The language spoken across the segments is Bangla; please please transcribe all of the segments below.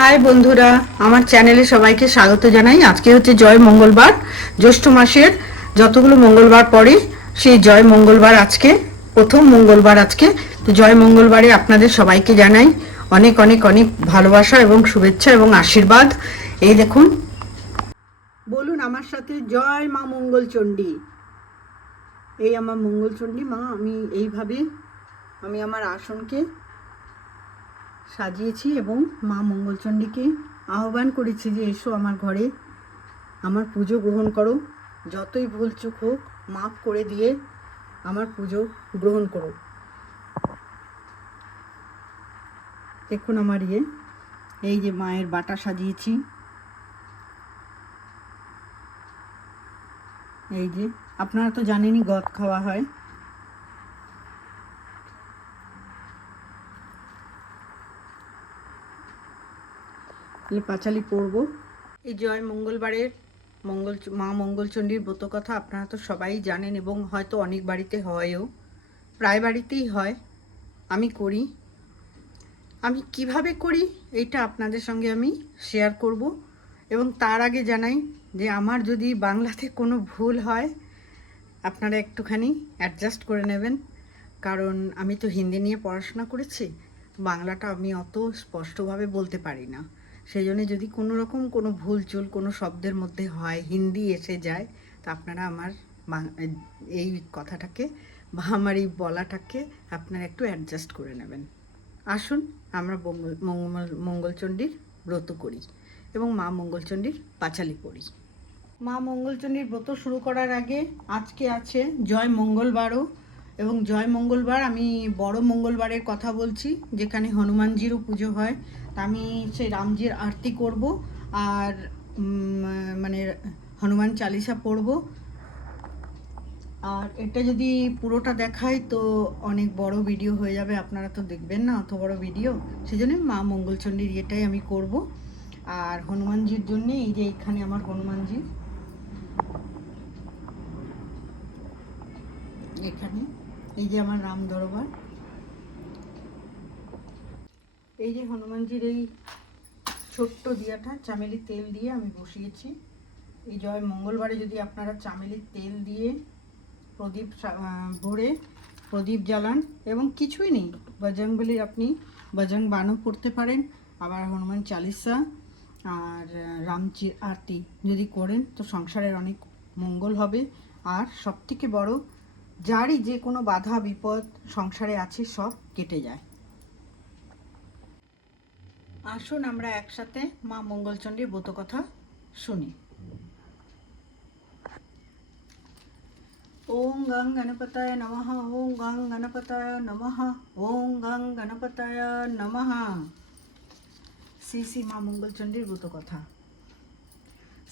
হাই বন্ধুরা, আমার চ্যানেলে সবাইকে স্বাগত জানাই। আজকে হচ্ছে জয় মঙ্গলবার, জ্যৈষ্ঠ মাসের যতগুলো মঙ্গলবার পরে সেই জয় মঙ্গলবার আজকে, প্রথম মঙ্গলবার আজকে। তো জয় মঙ্গলবারে আপনাদের সবাইকে জানাই অনেক অনেক অনেক ভালোবাসা এবং শুভেচ্ছা এবং আশীর্বাদ। এই দেখুন, বলুন আমার সাথে জয় মা মঙ্গলচণ্ডী। এই আমার মঙ্গলচণ্ডী মা। আমি আমার আসনকে সাজিয়েছি এবং মা মঙ্গলচণ্ডীকে আহ্বান করেছি যে এসো আমার ঘরে, আমার পুজো গ্রহণ করো, যতই ভুল চুক হোক মাফ করে দিয়ে আমার পুজো গ্রহণ করো। দেখুন আমার এই যে মায়ের বাটা সাজিয়েছি, এই যে আপনারা তো জানেনই গদ খাওয়া হয়। পাঁচালি পড়ব। এই জয় মঙ্গলবারের মা মঙ্গলচণ্ডীর ব্রত কথা আপনারা তো সবাই জানেন এবং হয়তো অনেক বাড়িতে হয়ও, প্রায় বাড়িতেই হয়। আমি করি। আমি কিভাবে করি এইটা আপনাদের সঙ্গে আমি শেয়ার করব। এবং তার আগে জানাই যে আমার যদি বাংলাতে কোনো ভুল হয় আপনারা একটুখানি অ্যাডজাস্ট করে নেবেন, কারণ আমি তো হিন্দি নিয়ে পড়াশোনা করেছি, বাংলাটা আমি অত স্পষ্টভাবে বলতে পারি না। সেই জন্য যদি কোনো রকম কোনো ভুল চুল কোনো শব্দের মধ্যে হয়, হিন্দি এসে যায়, তা আপনারা আমার এই কথাটাকে বা আমার এই বলাটাকে আপনারা একটু অ্যাডজাস্ট করে নেবেন। আসুন আমরা মঙ্গলচণ্ডীর ব্রত করি এবং মা মঙ্গলচণ্ডীর পাঁচালি পড়ি। মা মঙ্গলচণ্ডীর ব্রত শুরু করার আগে আজকে আছে জয় মঙ্গলবারও, এবং জয় মঙ্গলবার আমি বড় মঙ্গলবারের কথা বলছি, যেখানে হনুমানজিরও পুজো হয়। তা আমি সেই রামজির আরতি করব আর মানে হনুমান চালিসা পড়ব। আর এটা যদি পুরোটা দেখাই তো অনেক বড় ভিডিও হয়ে যাবে, আপনারা তো দেখবেন না অত বড় ভিডিও। সেজন্য মা মঙ্গলচণ্ডীর এটাই আমি করব। আর হনুমানজির জন্য এই যে এখানে আমার হনুমানজি, এখানে এই যে আমার রাম দরবার, এই যে হনুমানজির এই ছোট্ট দিয়াটা চামেলির তেল দিয়ে আমি বসিয়েছি। এই জয় মঙ্গলবারে যদি আপনারা চামেলির তেল দিয়ে প্রদীপ ভরে প্রদীপ জ্বালান এবং কিছুই নেই, বজরংবলী আপনি বজরং বাণও পড়তে পারেন, আবার হনুমান চালিসা আর রামজির আরতি যদি করেন তো সংসারের অনেক মঙ্গল হবে। আর সবথেকে বড়, যারই যে কোনো বাধা বিপদ সংসারে আছে সব কেটে যায়। আসুন আমরা একসাথে মা মঙ্গলচণ্ডীর ব্রত কথা শুনি। ওং গং গণপতায় নমঃ, ওং গং গণপতায় নমঃ, ওং গং গণপতায় নমঃ। শ্রী শ্রী মা মঙ্গলচণ্ডীর ব্রত কথা।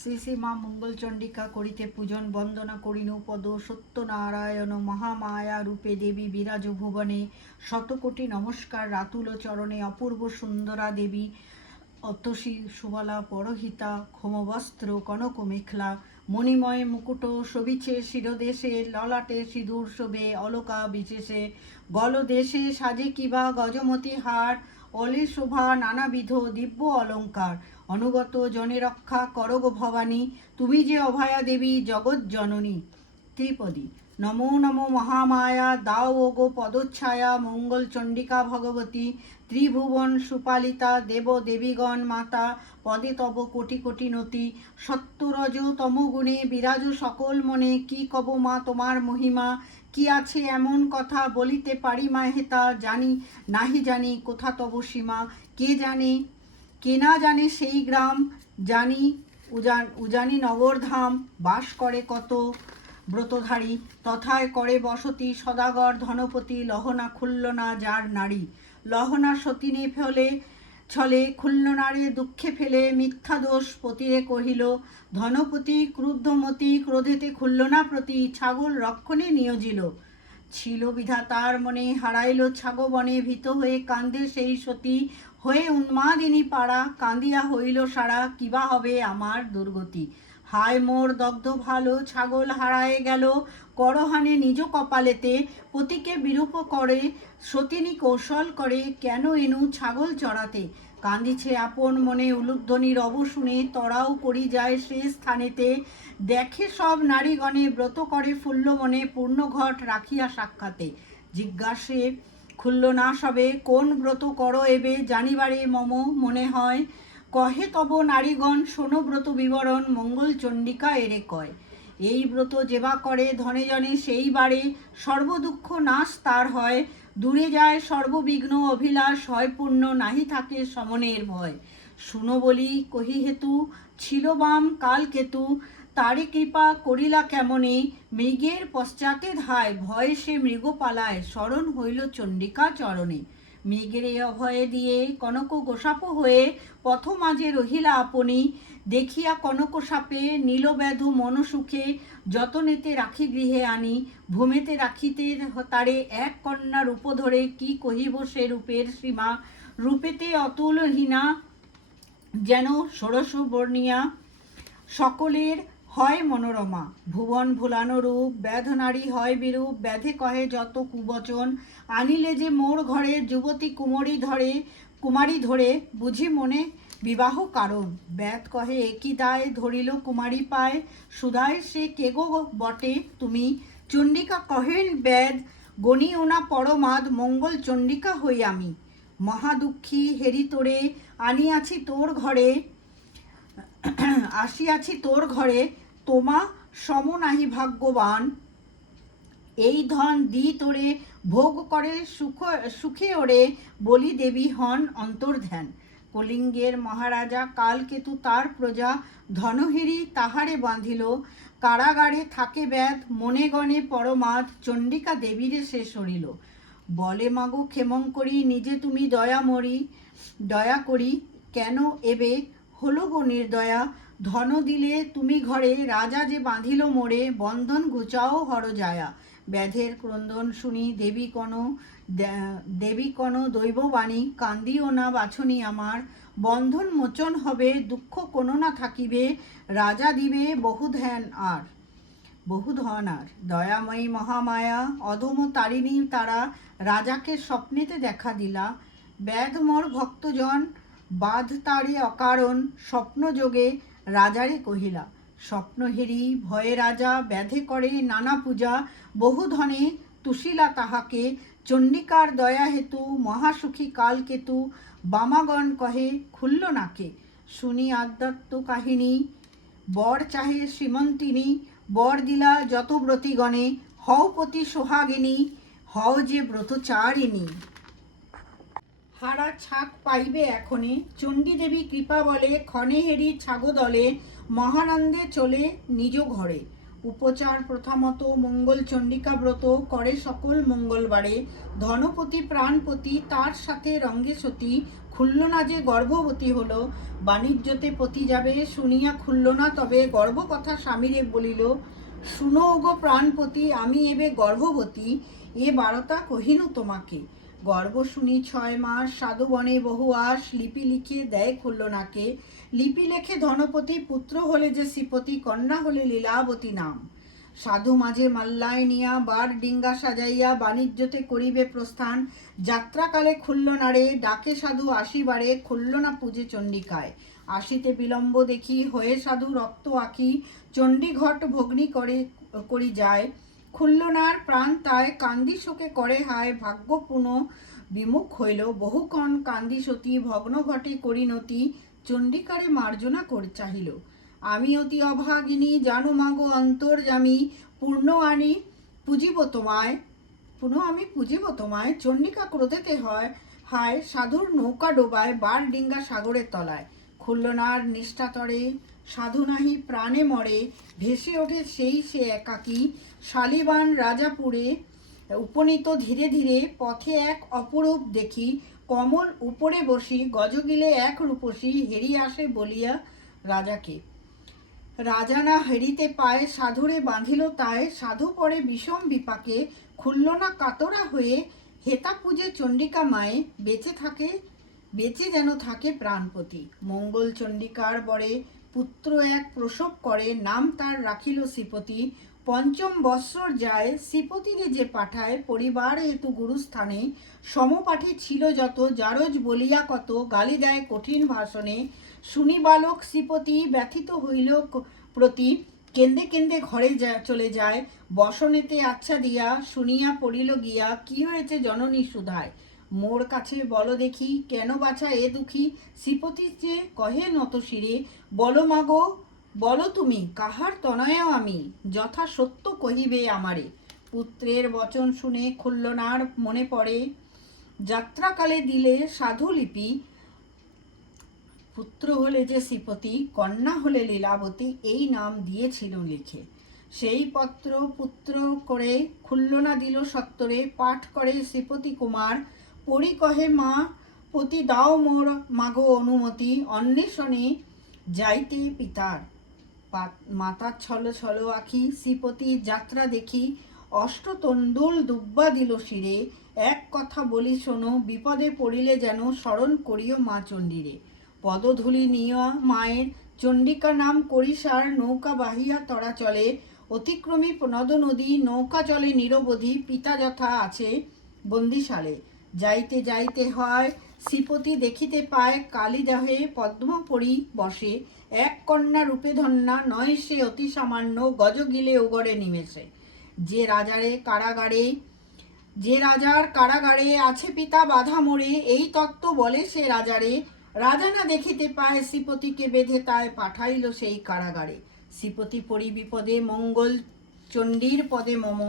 শ্রী শ্রী মা মঙ্গলচণ্ডিকা করিতে পূজন বন্দনা করিনু পদ সত্যনারায়ণ মহামায়া রূপে দেবী বিরাজ ভুবনে, শতকোটি নমস্কার রাতুল চরণে অপূর্ব সুন্দরা দেবী, অতসী সুবলা পরহিতা ক্ষমবস্ত্র কনক মেখলা, মণিময় মুকুট শোভিছে শিরদেশে, ললাটে সিঁদুর শোভে অলকা বিশেষে, গলদেশে সাজে কিবা গজমতি হার, অলি শোভা নানাবিধ দিব্য অলঙ্কার, অনুগত জনে রক্ষা করগ ভবানী, তুমি যে অভয়া দেবী জগৎ জননী। ত্রিপদী নমো নমো মহামায়া, দাও ও গো পদচ্ছায়া, মঙ্গল চণ্ডিকা ভগবতী, ত্রিভুবন সুপালিতা, দেব দেবীগণ মাতা, পদে তব কোটি কোটি নতি, সত্যরজ তমগুণে বিরাজ সকল মনে, কি কব মা তোমার মহিমা, কি আছে এমন কথা বলিতে পারি মা হেতা, জানি নাহি জানি কোথা তব সীমা, কে জানে কে না জানে সেই গ্রাম, জানি উজানি নগরধাম, বাস করে কত ব্রতধারী, তথায় করে বসতি সদাগর ধনপতি, লহনা খুলল না যার নারী, লহনা সতীনে ফেলে ছলে খুলল নারে দুঃখে ফেলে, মিথ্যা দোষ পতিরে কহিল, ধনপতি ক্রুদ্ধমতি ক্রোধেতে খুলল না প্রতি, ছাগল রক্ষণে নিয়োজিল, ছিল বিধাতার মনে হারাইল ছাগবনে, ভীত হয়ে কান্দে সেই সতী, হয়ে উন্মাদিনী পাড়া, কান্দিয়া হইল সারা, কিবা হবে আমার দুর্গতি, হায় মোর দগ্ধ ভালো ছাগল হারায়ে গেল, করহানে নিজ কপালেতে, পতিকে বিরূপ করে সতিনী কৌশল করে, কেন এনু ছাগল চড়াতে, কান্দিছে আপন মনে উলুধ্বনি রব শুনে, তরাও করি যায় সে স্থানেতে। দেখে সব নারীগণে ব্রত করে ফুল্ল মনে, পূর্ণ ঘট রাখিয়া সাক্ষাতে। জিজ্ঞাসে খুলল না সবে, কোন ব্রত করো এবে, জানিবারে মম মনে হয়। কহে তব নারীগণ শোনো ব্রত বিবরণ, মঙ্গল চণ্ডিকা এরে কয়। এই ব্রত যেবা করে ধনে জনে সেই বারে, সর্বদুঃখ নাশ তার হয়। দূরে যায় সর্ববিঘ্ন অভিলাষ, হয় পূর্ণ নাহি থাকে সমনের ভয়। শুনো বলি কহি হেতু, ছিল বাম কাল কেতু, তারে কৃপা করিলা কেমনে। মৃগের পশ্চাতে ধায়, ভয় সে মৃগ পালায়, শরণ হইল চণ্ডিকা চরণে। মৃগের অভয়ে দিয়ে কনক গোসাপ হয়ে, পথ মাঝে রহিলা আপনি। দেখিয়া কনক সাপে নীলব্যাধু মনসুখে, যতনেতে রাখি গৃহে আনি। ভূমেতে রাখিতে তারে এক কন্যা রূপ ধরে, কি কহিব সে রূপের সীমা। রূপেতে অতুলহীনা যেন ষোড়শ বর্ণিয়া, সকলের হয় মনোরমা। ভুবন ভুলানো রূপ, ব্যাধ নারী হয় বিরূপ, ব্যাধে কহে যত কুবচন। আনিলে যে মোর ঘরে যুবতী কুমারী ধরে, বুঝি মনে বিবাহ কারণ। ব্যাধ কহে একই দায়, ধরিল কুমারী পায়, সুদায় সে কে গো বটে তুমি। চণ্ডিকা কহেন ব্যাধ, গণিও না পরমাদ, মঙ্গল চণ্ডিকা হই আমি। মহাদুঃখী হেরি তোরে, আনিয়াছি তোর ঘরে, আসিয়াছি তোর ঘরে, তোমা সম নাহি ভাগ্যবান। এই ধন দি তোরে, ভোগ করে সুখে ওরে, বলি দেবী হন অন্তর্ধ্যান। কলিঙ্গের মহারাজা কালকেতু তার প্রজা, ধনহিরি তাহারে বাঁধিল। কারাগারে থাকে ব্যাধ, মনে গণে পরমাদ, চণ্ডিকা দেবীরে সে সরিল। বলে মাগো ক্ষেমঙ্করী, নিজে তুমি দয়া করি কেন এবে হলো গো নির্দয়া। ধন দিলে তুমি ঘরে, রাজা যে বাঁধিল মোরে, বন্ধন ঘুচাও হর যায়া। ব্যাধের ক্রন্দন শুনি দেবী কন দৈববাণী, কান্দিও না বাছনি আমার। বন্ধন মোচন হবে, দুঃখ কোনো না থাকিবে, রাজা দিবে বহু ধন আর। দয়াময়ী মহামায়া অধম তারিণী তারা, রাজাকে স্বপ্নেতে দেখা দিলা। ব্যাধ মোর ভক্তজন, বাধ তারে অকারণ, স্বপ্ন যোগে রাজারে কহিলা। স্বপ্ন হেরি ভয়ে রাজা, ব্যাধে করে নানা পূজা, বহু ধনে তুষিলা তাহাকে। চণ্ডিকার দয়া হেতু মহাসুখী কালকেতু, বামাগণ কহে খুলল নাকে। শুনি আদ্যাত্ম কাহিনী, বর চাহে শ্রীমন্তিনী, বর দিলা যত ব্রতিগণে, হও পতি সোহাগিনী, হও যে ব্রতচারিণী। হারা ছাক পাইবে এখনে, চণ্ডী দেবী কৃপা বলে, ক্ষণে হেরি ছাগদলে, মহানন্দে চলে নিজ ঘরে। উপচার প্রথামত মঙ্গল চণ্ডিকা ব্রত, করে সকল মঙ্গলবারে। ধনপতি প্রাণপতি তার সাথে রঙ্গে সতী, খুলল না যে গর্ভবতী হলো। বাণিজ্যতে পতি যাবে শুনিয়া খুলল না তবে, গর্ভ কথা স্বামীরে বলিল। শুনো গো প্রাণপতি, আমি এবে গর্ভবতী, এ বারতা কহিনু তোমাকে। গর্ভ শুনি 6 মাস, সাধু বনে বহু আস, লিপি লিখে দেয় খুলল নাকে। লিপি লেখে ধনপতি, পুত্র হলে যে শ্রীপতি, কন্যা হলে লীলাবতী নাম। সাধু মাঝে মাল্লায় নিয়া, বার ডিঙ্গা সাজাইয়া, বাণিজ্যতে করিবে প্রস্থান। যাত্রাকালে খুলল না রে, ডাকে সাধু আসিবারে, খুলল না পূজে চণ্ডিকায়। আসিতে বিলম্ব দেখি, হয়ে সাধু রক্ত আঁকি, চণ্ডী ঘট ভগ্নি করি যায়। খুলল নার প্রাণ তাই, কান্দি শোকে করে হায়, ভাগ্য পুনঃ বিমুখ হইল। বহুক্ষণ কান্দি সতী, ভগ্ন ঘটে করিনতি, চণ্ডিকারে মার্জনা চাহিল। আমি অতি অভাগিনী, জানো মাগো অন্তর্যামী, পুনঃ আমি পুজিব তোমায়। চণ্ডিকা ক্রোধেতে হয় হায়, সাধুর নৌকা ডোবায়, বার ডিঙ্গা সাগরের তলায়। খুলল নার নিষ্ঠাতরে, সাধু নাহি প্রাণে মরে, ভেসে ওঠে সেই সে একাকী। শালিবান রাজাপুরে উপনীত ধীরে ধীরে, পথে এক অপরূপ দেখি। কমল উপরে বসি, গজগিলে এক রূপসী, হেরি আসে বলিয়া রাজাকে। রাজা না হেরিতে পায়, সাধুরে বাঁধিল তাই। সাধু পরে বিষম বিপাকে, খুলল না কাতরা হয়ে। হেতা পূজে চণ্ডিকা মায়ে, বেঁচে যেন থাকে প্রাণপতি। মঙ্গল চণ্ডিকার বরে পুত্র এক প্রসব করে, নাম তার রাখিল শ্রীপতি। পঞ্চম বৎসর যায়, শ্রীপতিরে যে পাঠায় পরিবার হেতু গুরুস্থানে, সমপাঠী ছিল যত, জারজ বলিয়া কত, গালি দেয় কঠিন ভাষণে। শুনি বালক শ্রীপতি ব্যথিত হইল প্রতি, কেন্দে কেন্দে ঘরে চলে যায়, বসনেতে আচ্ছা দিয়া, শুনিয়া পড়িল গিয়া, কি হয়েছে জননী সুধায়। মোর কাছে বলো দেখি, কেন বাছা এ দুঃখী, শ্রীপতি যে কহে নত শিরে, বলো মাগো বলো তুমি, কাহার তনয় আমি, যথা সত্য কহিবে আমারে। পুত্রের বচন শুনে খুল্লনার মনে পড়ে, যাত্রাকালে দিলে সাধুলিপি, পুত্র হলে যে শ্রীপতি, কন্যা হলে লীলাবতী, এই নাম দিয়েছিল লিখে। সেই পত্র পুত্র করে খুল্লনা দিল সত্তরে, পাঠ করে শ্রীপতি কুমার, পড়ি কহে মা পতি দাও মোর মাগো অনুমতি, অন্বেষণে যাইতে পিতার। মাতার ছল ছল আখি, শ্রীপতির যাত্রা দেখি, অষ্টতণ্ডুল দুব্বা দিল শিরে, এক কথা বলি শোনো, বিপদে পড়িলে যেন স্মরণ করিও মা চণ্ডীরে। পদধূলি নিয়া মায়ের, চণ্ডিকা নাম করিসার, নৌকা বাহিয়া তরা চলে, অতিক্রমী নদ নদী, নৌকা চলে নিরবধি, পিতা যথা আছে বন্দিশালে। যাইতে যাইতে হয় শ্রীপতি দেখিতে পায়, কালীদেহে পদ্মপরি বসে, এক কন্যা রূপে ধন্যা, নয় সে অতি সামান্য, গজগিলে উগরে নিমেষে। যে রাজার কারাগারে আছে পিতা বাধা মোড়ে, এই তত্ত্ব বলে সে রাজারে, রাজা না দেখিতে পায় শ্রীপতিকে বেঁধে, তাই পাঠাইল সেই কারাগারে। শ্রীপতি পরি বিপদে, মঙ্গল চণ্ডীর পদে মম,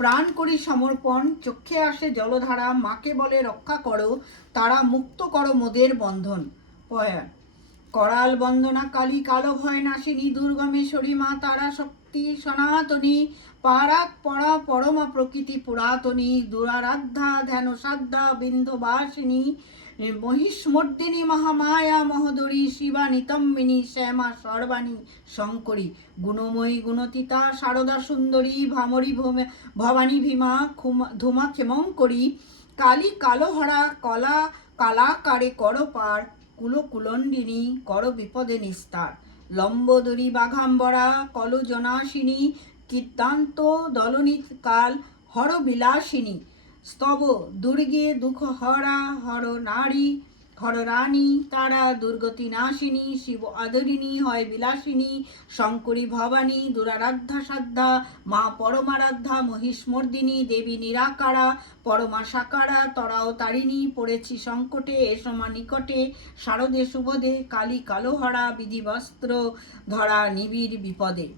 প্রাণ করি সমর্পণ, চক্ষে আসে জলধারা, মাকে বলে রক্ষা করো, তারা মুক্ত করো মোদের বন্ধন। পয়া করাল বন্দনা কালী, কালো ভয় নাশিনী, দুর্গমেশ্বরী মা তারা শক্তি সনাতনী, পারাক পরা পরমা প্রকৃতি পুরাতনী, দুরারাধ্যা ধ্যান সাধ্যা বিন্ধবাসিনী, মহিষ্মর্দিনী মহামায়া মহোদরী, শিবা নিতম্বিনী শ্যামা সর্বাণী শঙ্করী, গুণময়ী গুণতীতা শারদা সুন্দরী, ভামরী ভবানী ভীমা ধুমা ক্ষেমঙ্করী, কালী কালোহরা কলা কালাকারে কর পার, কুলকুলণ্ডিনী কর বিপদে নিস্তার, লম্বোদরী বাঘাম্বরা কলজনাশিনী, কীর্তান্ত দলনীত কাল হর বিলাসিনী, স্তব দুর্গে দুঃখ হরা হর নারী, হর রানী তারা দুর্গতি নাশিনী, শিব আদরিণী হয় বিলাসিনী, শঙ্করী ভবানী দুরারাধ্যা সাধ্যা, মা পরমারাধ্যা মহিষ্মর্দিনী, দেবী নিরাকারা পরমা সাকারা, তরাও তারিণী পড়েছি সংকটে, এসমা নিকটে শারদে শুভদে, কালী কালোহরা বিধিবস্ত্র ধরা নিবিড় বিপদে।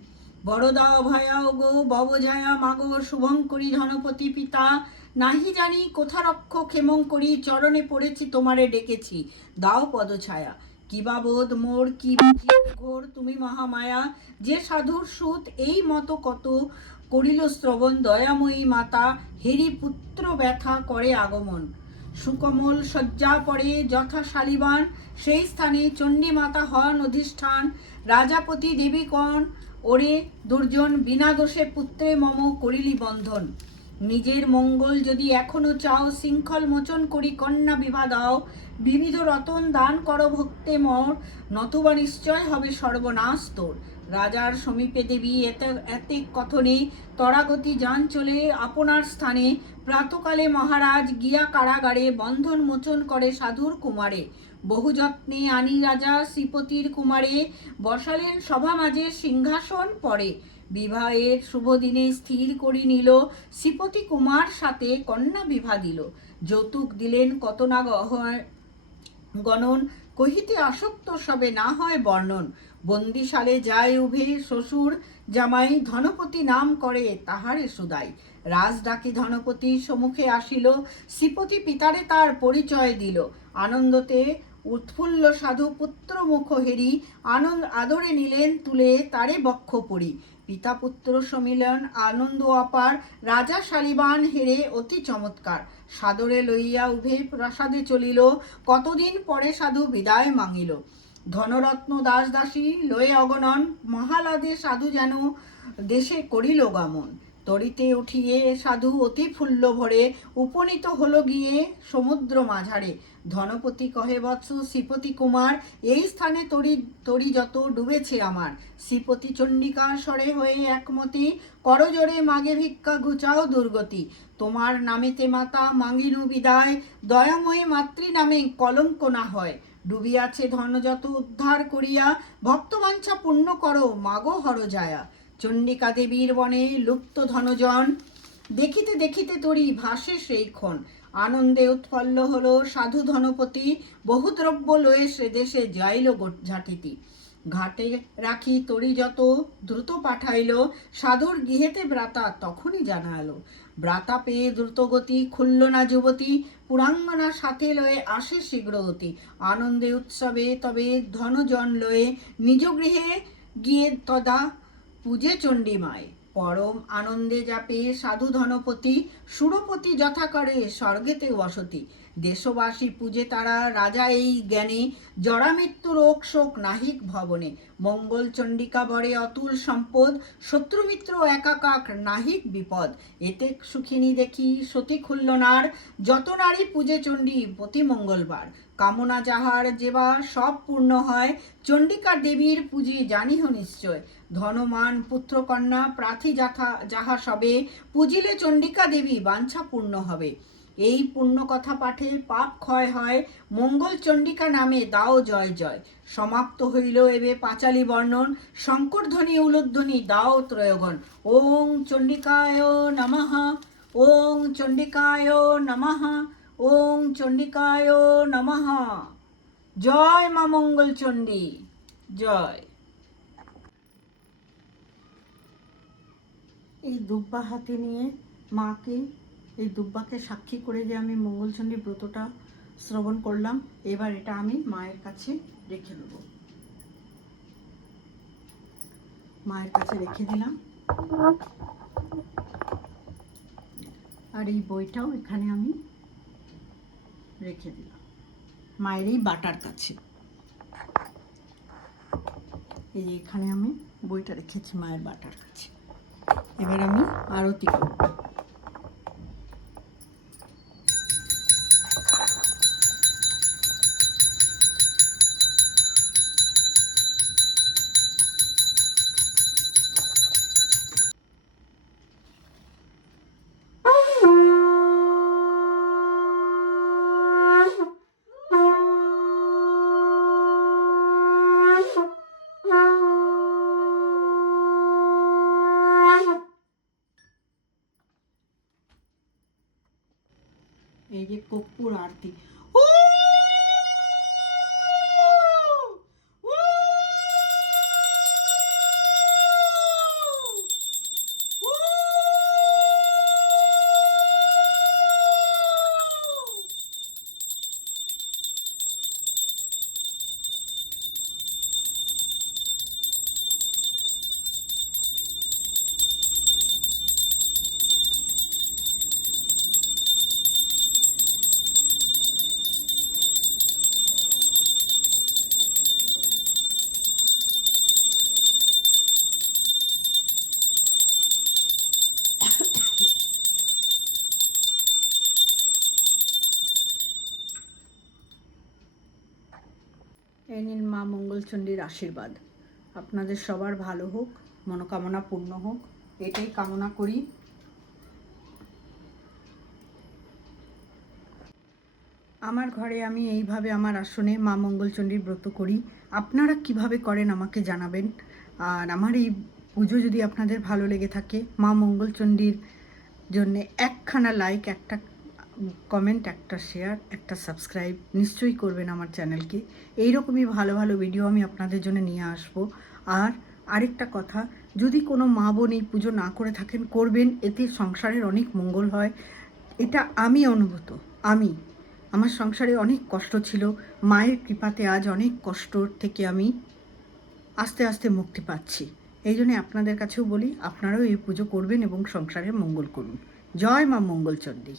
বরদা অভয়া গো ববজয়া মাগো, শুভঙ্করী ধনপতি পিতা, নাহি জানি কোথা রক্ষ ক্ষেমঙ্করী, চরণে পড়েছি তোমারে ডেকেছি, দাও পদছায়া। কিবা বোধ মোর কি ঘোর তুমি মহামায়া, যে সাধুর সুত এই মতো কত করিল শ্রবণ, দয়াময়ী মাতা হেরি পুত্র ব্যথা করে আগমন। সুকমল শয্যা পরে যথা শালিবান, সেই স্থানে চণ্ডী মাতা হন অধিষ্ঠান, রাজাপতি দেবীগণ ওরে দুর্জন, বিনা দোষে পুত্রে মম করিলি বন্ধন। নিজের মঙ্গল যদি এখনো চাও, শৃঙ্খল মোচন করি কন্যা বিভা দাও, বিবিধ রতন দান করো ভক্তে মোর, নতুবা নিশ্চয় হবে সর্বনাশ তোর। রাজার সমীপে দেবী এতে কথনে, তরাগতি যান চলে আপনার স্থানে, প্রাতকালে মহারাজ গিয়া কারাগারে, বন্ধন মোচন করে সাধুর কুমারে। বহু যত্নে আনি রাজা শ্রীপতির কুমারে, বসালেন সভা মাঝে সিংহাসন পরে, বিবাহের শুভ দিনে স্থির করি নিল, শ্রীপতি কুমার সাথে কন্যা বিভা দিল। যৌতুক দিলেন কত না গণন, কহিতে আসক্ত সবে না হয় বর্ণন। বন্দিশালে যায় উভে শ্বশুর জামাই, ধনপতি নাম করে তাহারে সুদাই। রাজ ডাকি ধনপতি সম্মুখে আসিল, শ্রীপতি পিতারে তার পরিচয় দিল। আনন্দতে উৎফুল্ল সাধু পুত্র মুখ হেরি, আদরে নিলেন তুলে তারে বক্ষ পড়ি। পিতা পুত্র সমিলন আনন্দ অপার, রাজা শালিবান হেরে অতি চমৎকার। সাদরে লইয়া উভে প্রাসাদে চলিল, কতদিন পরে সাধু বিদায় মাঙিল। ধনরত্ন দাস দাসী লয়ে অগণন, মহালাদে সাধু যেন দেশে করিল গমন। তরিতে উঠিয়ে সাধু অতি ফুল্ল ভরে, উপনীত হলো গিয়ে সমুদ্র মাঝারে। ধনপতি কহে বৎস শ্রীপতি কুমার, এই স্থানে তরি তরি যত ডুবেছে আমার। শ্রীপতি চণ্ডিকা স্বরে হয়ে একমতি, করজোরে মাগে ভিক্ষা ঘুচাও দুর্গতি। তোমার নামেতে মাতা মাঙ্গিনু বিদায়, দয়াময়ী মাতৃ নামে কলঙ্ক না হয়। ডুবিয়াছে ধন যত উদ্ধার করিয়া, ভক্তবাঞ্ছা পূর্ণ করো মাগো হর যায়া। চণ্ডিকা দেবীর বনে লুপ্ত ধনজন, দেখিতে দেখিতে তরি ভাসে সেই ক্ষণ। আনন্দে উৎফল্ল হলো সাধু ধনপতি, বহুদ্রব্য লয়ে সে দেশে যাইল ঝাঁটিতি। ঘাটে রাখি তরি যত দ্রুত পাঠাইল, সাধুর গৃহেতে ব্রাতা তখনই জানালো। ব্রাতা পেয়ে দ্রুতগতি খুলল না যুবতী, পুরাঙ্গনা সাথে লয়ে আসে শীঘ্র অতি। আনন্দে উৎসবে তবে ধনজন লয়ে, নিজ গৃহে গিয়ে তদা পূজে চণ্ডী মায়। পরম আনন্দে যাপে সাধু ধনপতি, সুরপতি যথা করে স্বর্গেতে বসতি। দেশবাসী পূজে তারা রাজা এই জ্ঞানে, জরা মৃত্যু রোগ শোক নাহিক ভবনে। মঙ্গল চণ্ডিকা বরে অতুল সম্পদ, শত্রুমিত্র একাকাক নাহিক বিপদ। এতে সুখিনী দেখি সতী খুল্লনার, যত নারী পূজে চণ্ডী প্রতি মঙ্গলবার। কামনা যাহার যেবা সব পূর্ণ হয়, চণ্ডিকা দেবীর পুজে জানিহ নিশ্চয়। ধনমান পুত্রকন্যা প্রার্থী যাহা সবে, পুজিলে চণ্ডিকা দেবী বাঞ্ছা পূর্ণ হবে। এই পুণ্য কথা পাঠে পাপ ক্ষয় হয়, মঙ্গল চণ্ডিকা নামে দাও জয় জয়। সমাপ্ত হইল এবে পাঁচালী বর্ণন, শঙ্করধ্বনি উলুধ্বনি দাও ত্রয়গণ। ওং চণ্ডিকায় নমঃ, ওং চণ্ডিকায় নমঃ, ওং চণ্ডিকায় নমঃ। জয় মা মঙ্গল চণ্ডী, জয়। এই দুব্বা হাতে নিয়ে মাকে, এই দুব্বাকে সাক্ষী করে যে আমি মঙ্গলচণ্ডী ব্রতটা শ্রবণ করলাম, এবার এটা আমি মায়ের কাছে রেখে দেবো। মায়ের কাছে রেখে দিলাম। আর এই বইটাও এখানে আমি রেখে দিলাম মায়ের এই বাটার কাছে। এই এখানে আমি বইটা রেখেছি মায়ের বাটার কাছে। এবার আমি আরতি করব। এই যে কর্পূর আরতি। এই নিন মা মঙ্গলচণ্ডীর আশীর্বাদ। আপনাদের সবার ভালো হোক, মনোকামনা পূর্ণ হোক, এটাই কামনা করি। আমার ঘরে আমি এইভাবে আমার আসনে মা মঙ্গলচণ্ডীর ব্রত করি। আপনারা কিভাবে করেন আমাকে জানাবেন। আর আমার এই পুজো যদি আপনাদের ভালো লেগে থাকে, মা মঙ্গলচণ্ডীর জন্য একখানা লাইক, একটা কমেন্ট, একটা শেয়ার, একটা সাবস্ক্রাইব নিশ্চয়ই করবেন আমার চ্যানেলকে। এইরকমই ভালো ভালো ভিডিও আমি আপনাদের জন্য নিয়ে আসব। আর আরেকটা কথা, যদি কোনো মা বোন এই পুজো না করে থাকেন, করবেন। এতে সংসারের অনেক মঙ্গল হয়। এটা আমি অনুভূত। আমার সংসারে অনেক কষ্ট ছিল, মায়ের কৃপাতে আজ অনেক কষ্ট থেকে আমি আস্তে আস্তে মুক্তি পাচ্ছি। এই জন্য আপনাদের কাছেও বলি, আপনারাও এই পুজো করবেন এবং সংসারের মঙ্গল করুন। জয় মা মঙ্গলচণ্ডী।